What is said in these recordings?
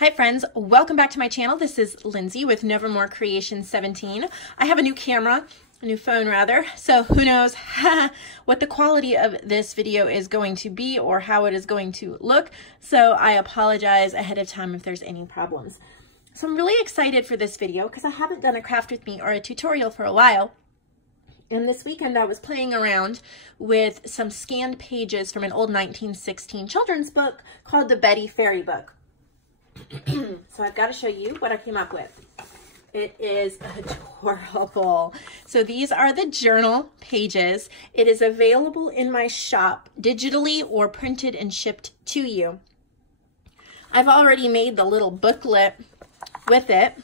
Hi friends, welcome back to my channel. This is Lindsay with Nevermore Creation 17. I have a new camera, a new phone rather, so who knows what the quality of this video is going to be or how it is going to look, so I apologize ahead of time if there's any problems. So I'm really excited for this video because I haven't done a craft with me or a tutorial for a while. And this weekend I was playing around with some scanned pages from an old 1916 children's book called the Betty Fairy Book. So I've got to show you what I came up with. It is adorable. So these are the journal pages. It is available in my shop digitally or printed and shipped to you. I've already made the little booklet with it,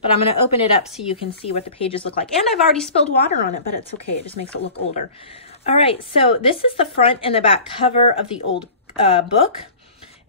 but I'm going to open it up so you can see what the pages look like. And I've already spilled water on it, but it's okay. It just makes it look older. All right, so this is the front and the back cover of the old book.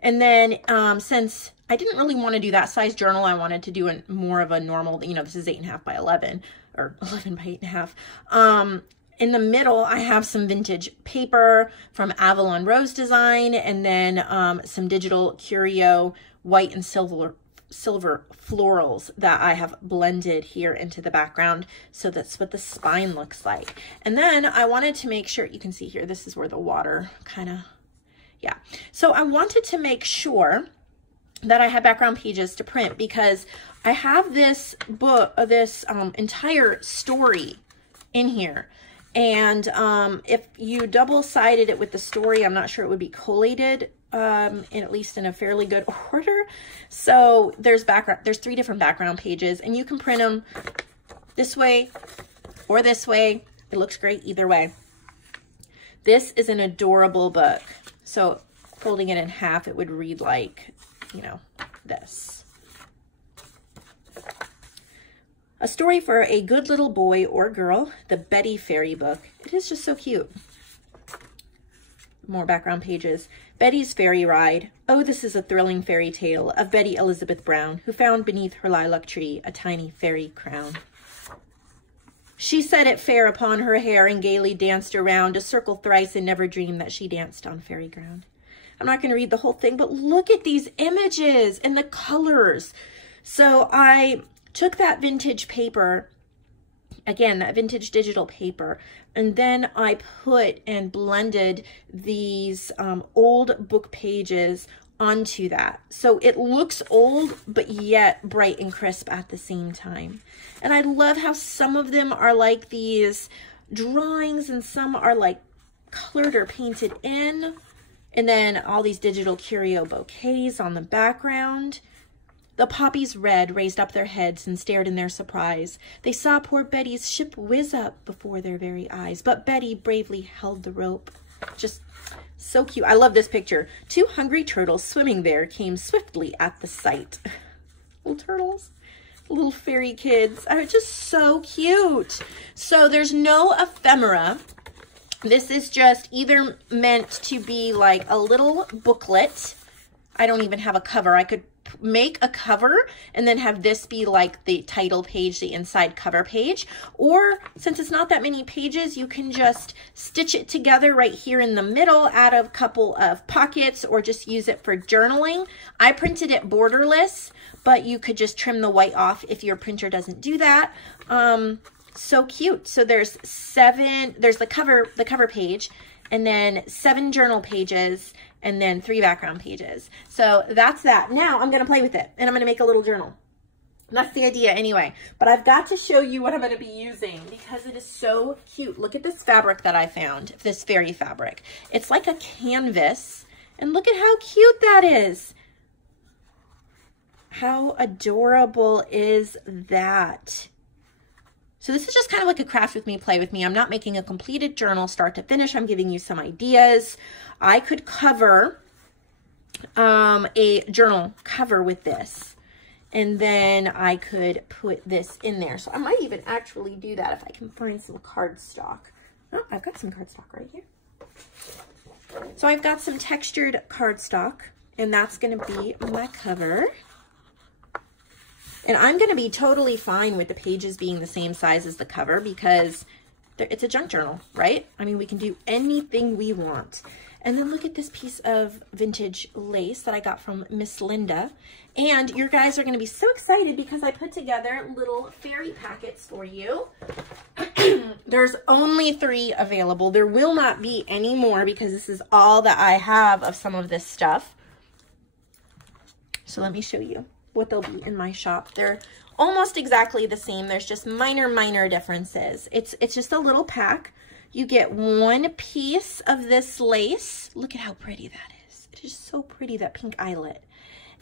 And then since I didn't really want to do that size journal, I wanted to do more of a normal, you know, this is 8.5 by 11 or 11 by 8.5. In the middle, I have some vintage paper from Avalon Rose Design, and then some digital curio white and silver florals that I have blended here into the background. So that's what the spine looks like. And then I wanted to make sure, you can see here, this is where the water kind of, yeah. So I wanted to make sure that I had background pages to print because I have this book, this entire story in here. And if you double-sided it with the story, I'm not sure it would be collated at least in a fairly good order. So there's 3 different background pages, and you can print them this way or this way. It looks great either way. This is an adorable book. So folding it in half, it would read like, you know, this. A story for a good little boy or girl, the Betty Fairy Book. It is just so cute. More background pages. Betty's Fairy Ride. Oh, this is a thrilling fairy tale of Betty Elizabeth Brown, who found beneath her lilac tree a tiny fairy crown. She set it fair upon her hair and gaily danced around a circle thrice and never dreamed that she danced on fairy ground. I'm not going to read the whole thing, but look at these images and the colors. So I took that vintage paper, again, that vintage digital paper, and then I put and blended these old book pages onto that. So it looks old, but yet bright and crisp at the same time. And I love how some of them are like these drawings and some are like colored or painted in. And then all these digital curio bouquets on the background. The poppies red raised up their heads and stared in their surprise. They saw poor Betty's ship whiz up before their very eyes. But Betty bravely held the rope. Just so cute. I love this picture. 2 hungry turtles swimming there came swiftly at the sight. Little turtles. Little fairy kids. Oh, just so cute. So there's no ephemera. This is just either meant to be like a little booklet. I don't even have a cover. I could make a cover and then have this be like the title page, the inside cover page. Or since it's not that many pages, you can just stitch it together right here in the middle, add a couple of pockets, or just use it for journaling. I printed it borderless, but you could just trim the white off if your printer doesn't do that. So cute. So there's the cover page, and then 7 journal pages, and then 3 background pages. So that's that. Now I'm going to play with it, and I'm going to make a little journal. That's the idea anyway. But I've got to show you what I'm going to be using because it is so cute. Look at this fabric that I found, this fairy fabric. It's like a canvas, and look at how cute that is. How adorable is that? So this is just kind of like a craft with me, play with me. I'm not making a completed journal start to finish. I'm giving you some ideas. I could cover a journal cover with this, and then I could put this in there. So I might even actually do that if I can find some cardstock. Oh, I've got some cardstock right here. So I've got some textured cardstock, and that's going to be my cover. And I'm going to be totally fine with the pages being the same size as the cover because it's a junk journal, right? I mean, we can do anything we want. And then look at this piece of vintage lace that I got from Miss Linda. And your guys are going to be so excited because I put together little fairy packets for you. There's only 3 available. There will not be any more because this is all that I have of some of this stuff. So let me show you what they'll be in my shop. They're almost exactly the same. There's just minor differences. It's just a little pack. You get 1 piece of this lace. Look at how pretty that is. It is so pretty, that pink eyelet.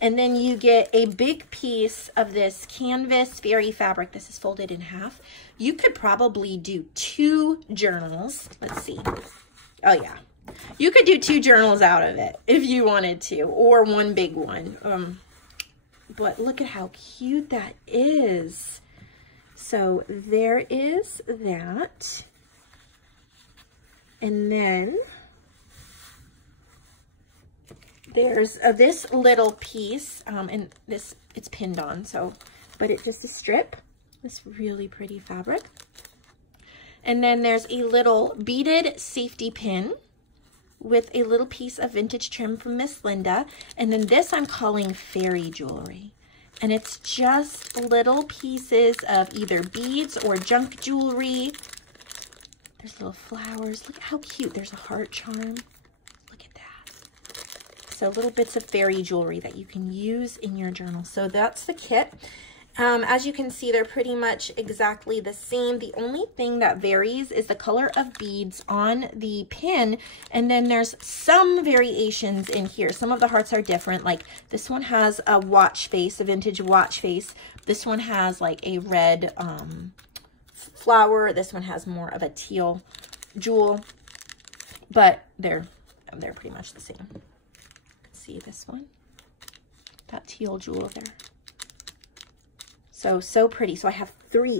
And then you get a big piece of this canvas fairy fabric. This is folded in half. You could probably do 2 journals. Let's see. Oh yeah. You could do 2 journals out of it if you wanted to, or 1 big one. But look at how cute that is. So there is that. And then there's this little piece, and this, it's pinned on, so, but it's just a strip, this really pretty fabric. And then there's a little beaded safety pin with a little piece of vintage trim from Miss Linda. And then this I'm calling fairy jewelry. And it's just little pieces of either beads or junk jewelry. There's little flowers. Look at how cute. There's a heart charm. Look at that. So little bits of fairy jewelry that you can use in your journal. So that's the kit. As you can see, they're pretty much exactly the same. The only thing that varies is the color of beads on the pin. And then there's some variations in here. Some of the hearts are different. Like this one has a watch face, a vintage watch face. This one has like a red flower. This one has more of a teal jewel, but they're pretty much the same. You can see this one, that teal jewel there. So pretty. So I have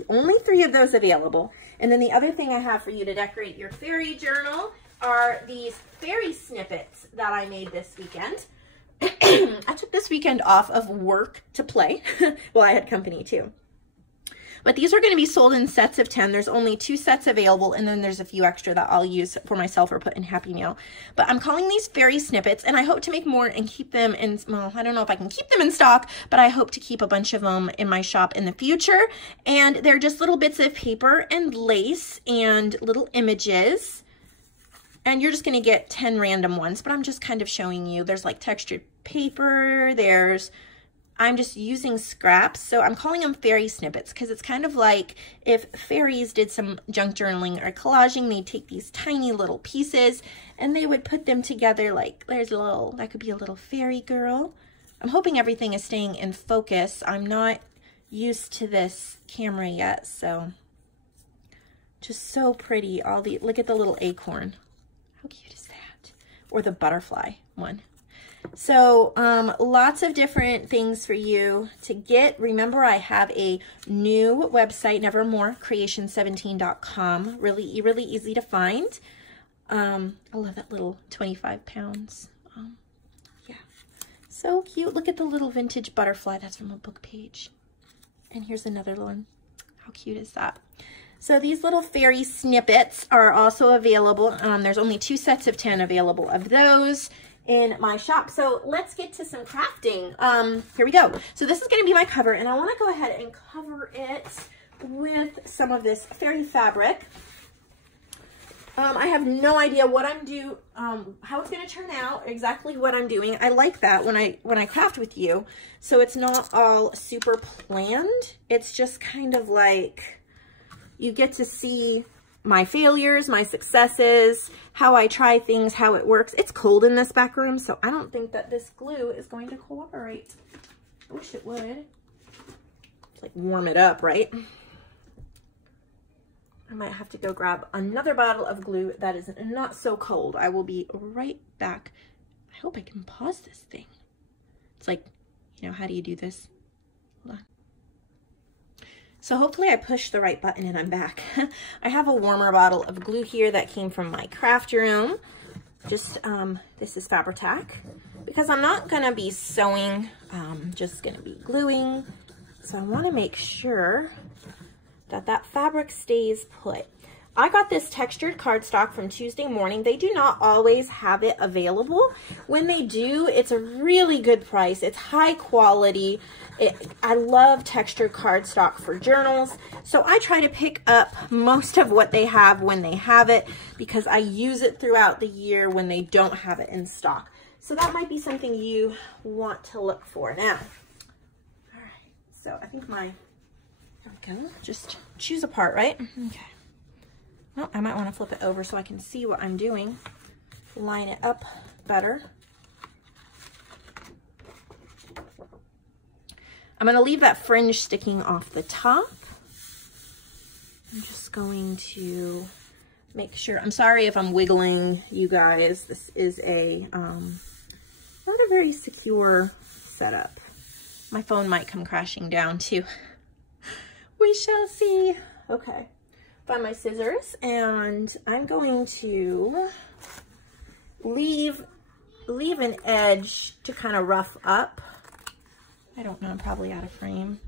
only three of those available. And then the other thing I have for you to decorate your fairy journal are these fairy snippets that I made this weekend. I took this weekend off of work to play. Well, I had company too. But these are going to be sold in sets of 10. There's only 2 sets available, and then there's a few extra that I'll use for myself or put in Happy Meal. But I'm calling these fairy snippets, and I hope to make more and keep them in, well, I don't know if I can keep them in stock, but I hope to keep a bunch of them in my shop in the future. And they're just little bits of paper and lace and little images. And you're just going to get 10 random ones, but I'm just kind of showing you. There's like textured paper, I'm just using scraps, so I'm calling them fairy snippets because it's kind of like if fairies did some junk journaling or collaging, they'd take these tiny little pieces and they would put them together like there's a little, that could be a little fairy girl. I'm hoping everything is staying in focus. I'm not used to this camera yet, so just so pretty. Look at the little acorn. How cute is that? Or the butterfly one. So lots of different things for you to get. Remember, I have a new website, Nevermore, creation17.com. Really easy to find. I love that little 25 pounds. Yeah, so cute. Look at the little vintage butterfly. That's from a book page. And here's another one. How cute is that? So these little fairy snippets are also available. There's only 2 sets of 10 available of those in my shop. So let's get to some crafting. Here we go. So this is going to be my cover, and I want to go ahead and cover it with some of this fairy fabric. I have no idea what I'm doing, how it's going to turn out, exactly what I'm doing. I like that when I craft with you, so it's not all super planned. It's just kind of like you get to see my failures, my successes, how I try things, how it works. It's cold in this back room, so I don't think that this glue is going to cooperate. I wish it would. It's like warm it up, right? I might have to go grab another bottle of glue that is not so cold. I will be right back. I hope I can pause this thing. It's like, you know, how do you do this? Hold on. So hopefully I pushed the right button and I'm back. I have a warmer bottle of glue here that came from my craft room. Just, this is Fabri-Tac. Because I'm not going to be sewing, just going to be gluing. So I want to make sure that that fabric stays put. I got this textured cardstock from Tuesday Morning. They do not always have it available. When they do, it's a really good price. It's high quality. I love textured cardstock for journals. So I try to pick up most of what they have when they have it because I use it throughout the year when they don't have it in stock. So that might be something you want to look for now. All right, so I think there we go. Just choose a part, right? Okay. Well, I might want to flip it over so I can see what I'm doing. Line it up better. I'm going to leave that fringe sticking off the top. I'm just going to make sure. I'm sorry if I'm wiggling, you guys. This is a not a very secure setup. My phone might come crashing down too. We shall see. Okay. Find my scissors, and I'm going to leave an edge to kind of rough up. I don't know, I'm probably out of frame.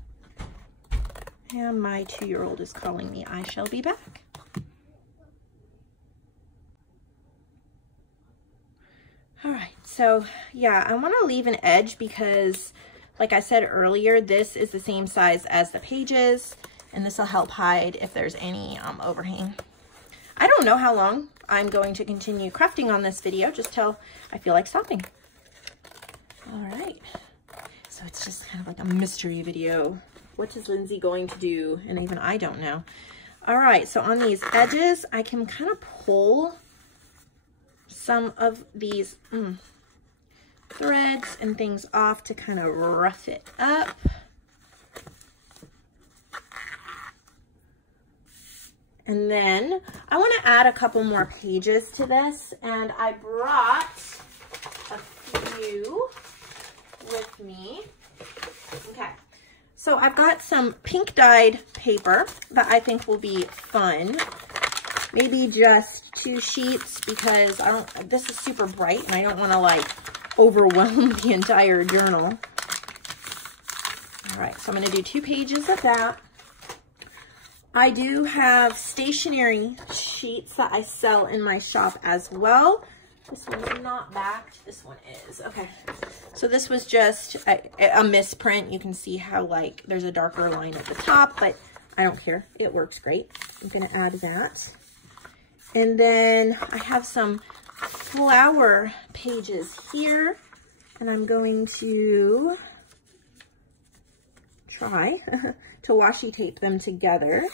And my 2-year-old is calling me. I shall be back. All right, so yeah, I want to leave an edge because, like I said earlier, this is the same size as the pages. And this will help hide if there's any overhang. I don't know how long I'm going to continue crafting on this video, just till I feel like stopping. All right, so it's just kind of like a mystery video. What is Lindsay going to do? And even I don't know. All right, so on these edges, I can kind of pull some of these threads and things off to kind of rough it up. And then I want to add a couple more pages to this, and I brought a few with me. Okay, so I've got some pink dyed paper that I think will be fun. Maybe just 2 sheets because this is super bright and I don't want to like overwhelm the entire journal. All right, so I'm going to do 2 pages of that. I do have stationery sheets that I sell in my shop as well. This one's not backed. This one is. Okay. So this was just a misprint. You can see how like there's a darker line at the top, but I don't care. It works great. I'm going to add that. And then I have some flower pages here, and I'm going to try to washi tape them together.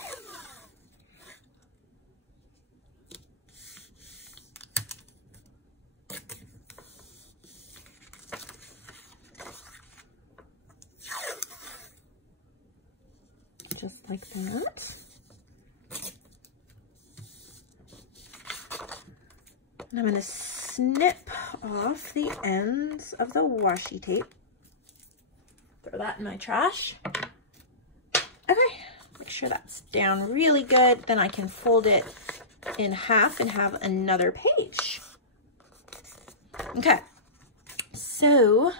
Just like that. And I'm going to snip off the ends of the washi tape. Throw that in my trash. Okay, make sure that's down really good. Then I can fold it in half and have another page. Okay, so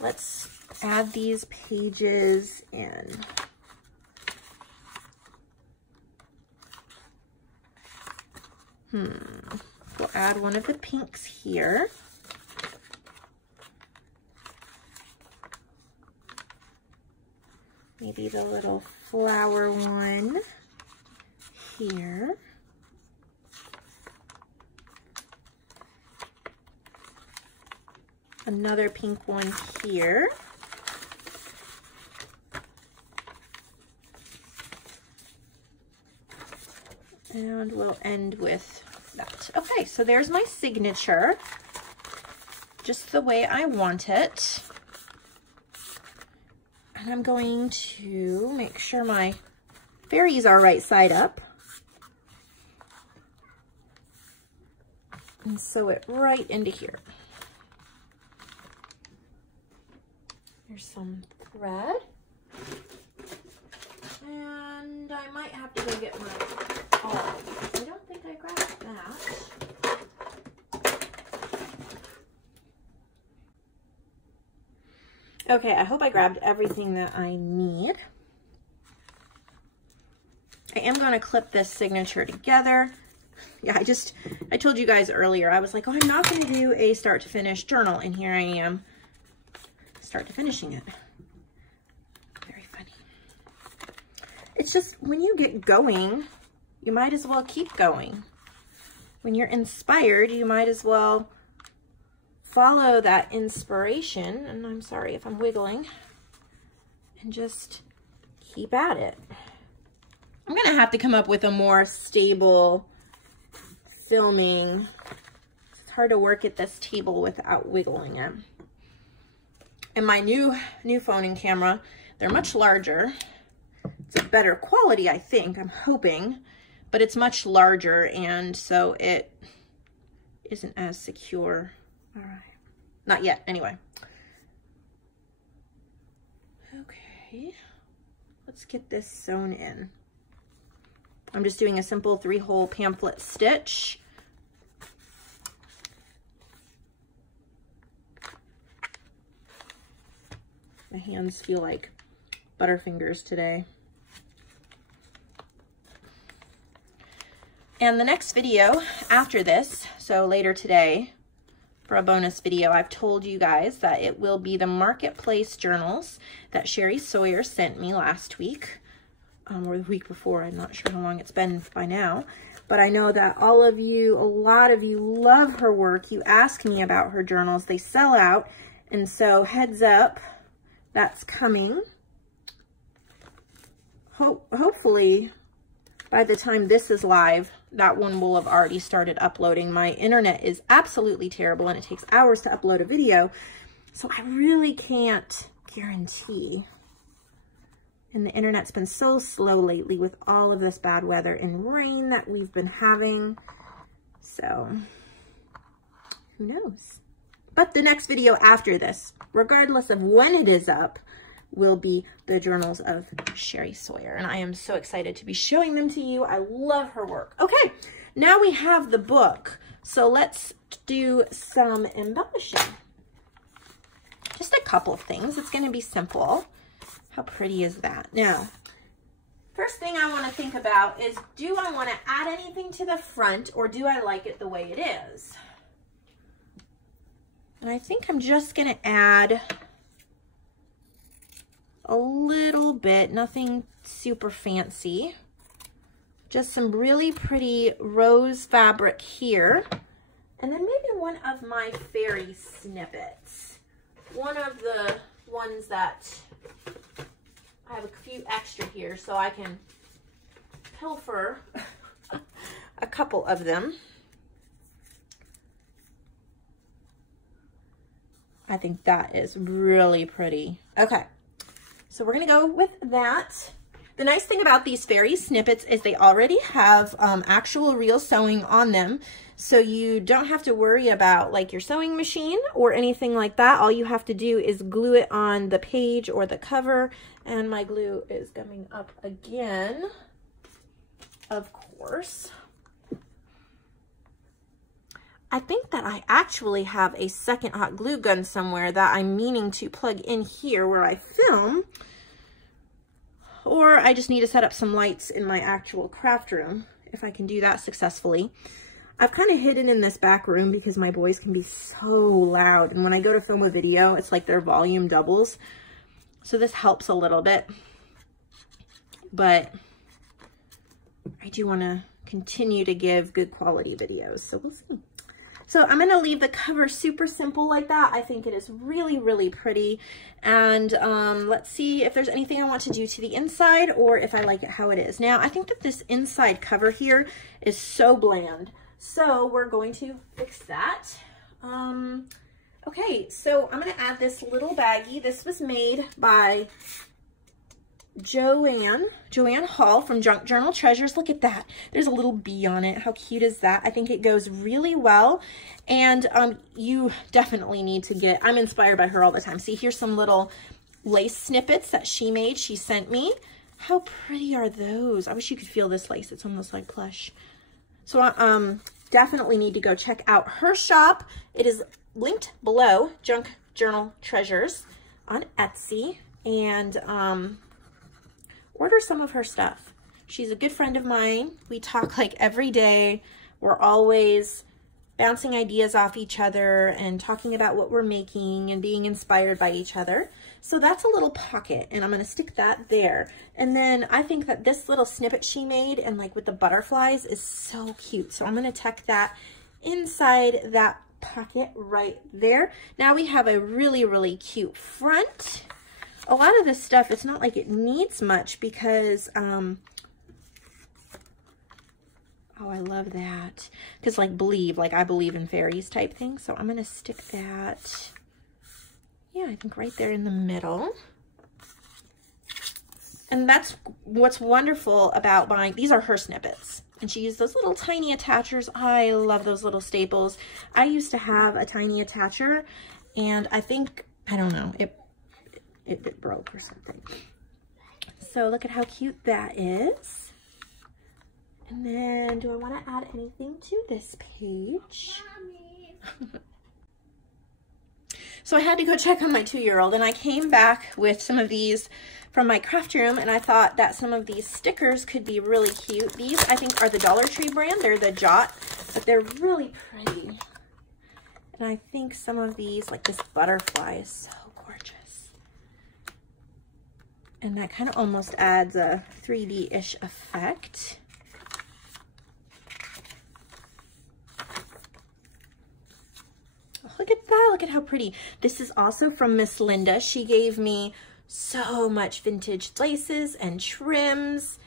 let's add these pages in. We'll add one of the pinks here. Maybe the little flower one here. Another pink one here. And we'll end with that. Okay, so there's my signature, just the way I want it. And I'm going to make sure my fairies are right side up. And sew it right into here. There's some thread. And I might have to go get my awl. I don't think I grabbed that. Okay, I hope I grabbed everything that I need. I am going to clip this signature together. Yeah, I told you guys earlier, I was like, oh, I'm not going to do a start to finish journal. And here I am, start to finishing it. Very funny. It's just when you get going, you might as well keep going. When you're inspired, you might as well follow that inspiration. And I'm sorry if I'm wiggling. And just keep at it. I'm going to have to come up with a more stable filming. It's hard to work at this table without wiggling it. And my new phone and camera, they're much larger. It's a better quality, I think, I'm hoping, but it's much larger, and so it isn't as secure. All right, not yet, anyway. Okay, let's get this sewn in. I'm just doing a simple 3-hole pamphlet stitch. My hands feel like Butterfingers today. And the next video after this, so later today, for a bonus video, I've told you guys that it will be the Marketplace journals that Sherry Sawyer sent me last week, or the week before. I'm not sure how long it's been by now, but I know that all of you, a lot of you love her work. You ask me about her journals. They sell out, and so heads up, that's coming. Hopefully, by the time this is live, that one will have already started uploading. My internet is absolutely terrible, and it takes hours to upload a video, so I really can't guarantee. And the internet's been so slow lately with all of this bad weather and rain that we've been having, so who knows? But the next video after this, regardless of when it is up, will be the journals of Sherry Sawyer. And I am so excited to be showing them to you. I love her work. Okay, now we have the book. So let's do some embellishing. Just a couple of things. It's going to be simple. How pretty is that? Now, first thing I want to think about is, do I want to add anything to the front, or do I like it the way it is? And I think I'm just going to add a little bit, nothing super fancy. Just some really pretty rose fabric here. And then maybe one of my Fairy Snippets. One of the ones that I have a few extra here, so I can pilfer a couple of them. I think that is really pretty. Okay, so we're gonna go with that. The nice thing about these Fairy Snippets is they already have actual real sewing on them, so you don't have to worry about like your sewing machine or anything like that. All you have to do is glue it on the page or the cover, and my glue is coming up again, of course. I think that I actually have a second hot glue gun somewhere that I'm meaning to plug in here where I film, or I just need to set up some lights in my actual craft room if I can do that successfully. I've kind of hidden in this back room because my boys can be so loud, and when I go to film a video, it's like their volume doubles. So this helps a little bit, but I do want to continue to give good quality videos, so we'll see. So I'm going to leave the cover super simple like that. I think it is really, really pretty. And let's see if there's anything I want to do to the inside, or if I like it how it is. Now, I think that this inside cover here is so bland, so we're going to fix that. Okay, so I'm going to add this little baggie. This was made by Joanne Hall from Junk Journal Treasures. Look at that. There's a little bee on it. How cute is that? I think it goes really well. And you definitely need to get, I'm inspired by her all the time. See, here's some little lace snippets that she made. She sent me. How pretty are those? I wish you could feel this lace. It's almost like plush. So definitely need to go check out her shop. It is linked below, Junk Journal Treasures on Etsy. And order some of her stuff. She's a good friend of mine. We talk like every day. We're always bouncing ideas off each other and talking about what we're making and being inspired by each other. So that's a little pocket, and I'm going to stick that there. And then I think that this little snippet she made and like with the butterflies is so cute. So I'm going to tuck that inside that pocket right there. Now we have a really, really cute front. A lot of this stuff, it's not like it needs much because, oh, I love that. Because like I believe in fairies type thing. So I'm going to stick that, yeah, I think right there in the middle. And that's what's wonderful about buying, these are her snippets. And she used those little tiny attachers. I love those little staples. I used to have a tiny attacher, and I think, I don't know, it broke or something. So look at how cute that is. And then do I want to add anything to this page? So I had to go check on my 2-year-old, and I came back with some of these from my craft room, and I thought that some of these stickers could be really cute. These I think are the Dollar Tree brand. They're the Jot, but they're really pretty. And I think some of these, like this butterfly, is so gorgeous. And that kind of almost adds a 3D-ish effect. Oh, look at that. Look at how pretty. This is also from Miss Linda. She gave me so much vintage laces and trims.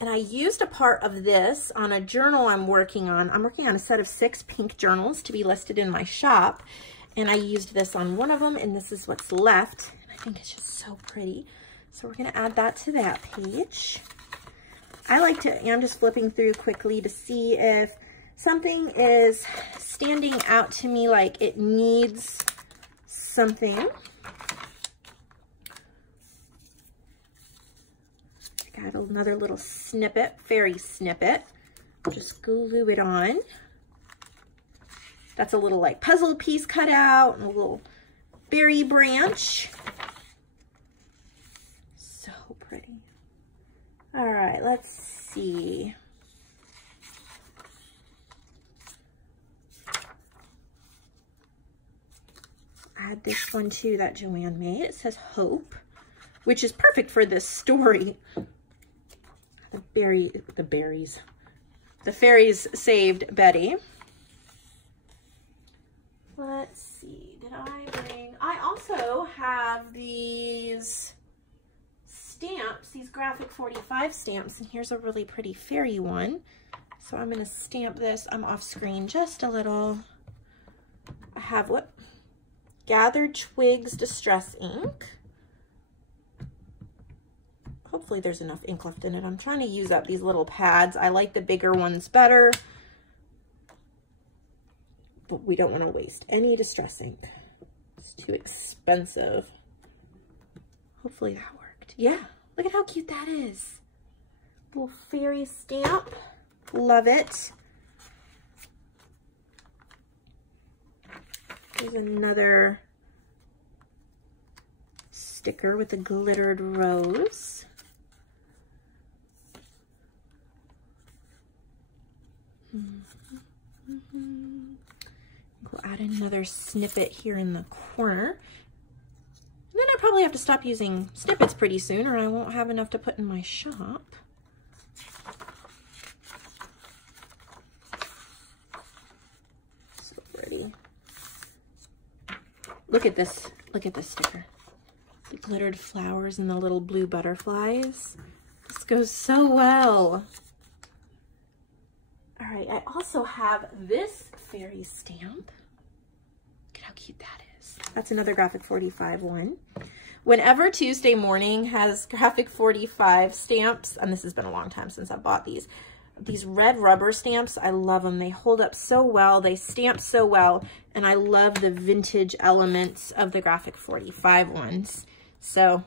And I used a part of this on a journal I'm working on. I'm working on a set of 6 pink journals to be listed in my shop. And I used this on one of them, and this is what's left. And I think it's just so pretty. So we're going to add that to that page. I like to, I'm just flipping through quickly to see if something is standing out to me like it needs something. Got another little snippet, fairy snippet. Just glue it on. That's a little like puzzle piece cut out and a little berry branch. So pretty. All right, let's see. Add this one too that Joanne made. It says Hope, which is perfect for this story. The fairies saved Betty. Let's see, did I bring, I also have these stamps, these graphic 45 stamps, and here's a really pretty fairy one. So I'm gonna stamp this. I'm off screen just a little. I have what? Gathered Twigs Distress ink. Hopefully there's enough ink left in it. I'm trying to use up these little pads. I like the bigger ones better, but we don't want to waste any distress ink. It's too expensive. Hopefully that worked. Yeah, look at how cute that is. Little fairy stamp. Love it. Here's another sticker with a glittered rose. We'll add another snippet here in the corner. And then I probably have to stop using snippets pretty soon, or I won't have enough to put in my shop. So pretty. Look at this sticker. The glittered flowers and the little blue butterflies. This goes so well. All right, I also have this fairy stamp. Look at how cute that is. That's another graphic 45 one. Whenever Tuesday Morning has graphic 45 stamps, and this has been a long time since I bought these red rubber stamps, I love them. They hold up so well, they stamp so well, and I love the vintage elements of the graphic 45 ones. So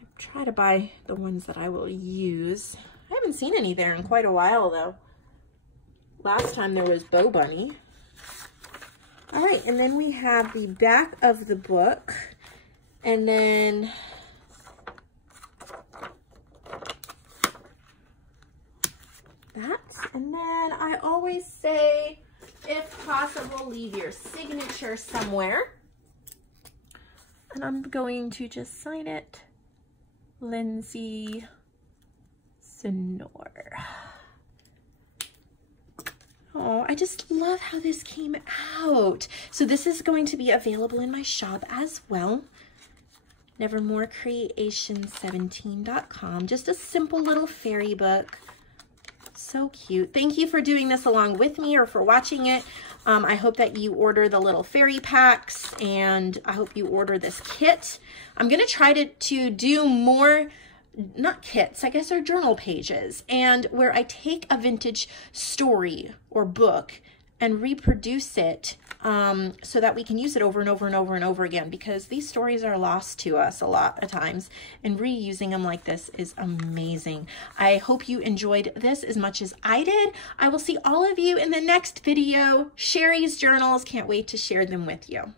I try to buy the ones that I will use. I haven't seen any there in quite a while though. Last time there was Bow Bunny. All right, and then we have the back of the book, and then that. And then I always say, if possible, leave your signature somewhere. And I'm going to just sign it, Lindsay Sonor. Oh, I just love how this came out. So this is going to be available in my shop as well. NevermoreCreation17.com. Just a simple little fairy book. So cute. Thank you for doing this along with me or for watching it. I hope that you order the little fairy packs, and I hope you order this kit. I'm going to try to do more, not kits, I guess they're journal pages, and where I take a vintage story or book and reproduce it so that we can use it over and over and over and over again, because these stories are lost to us a lot of times, and reusing them like this is amazing. I hope you enjoyed this as much as I did. I will see all of you in the next video. Sherry's journals, can't wait to share them with you.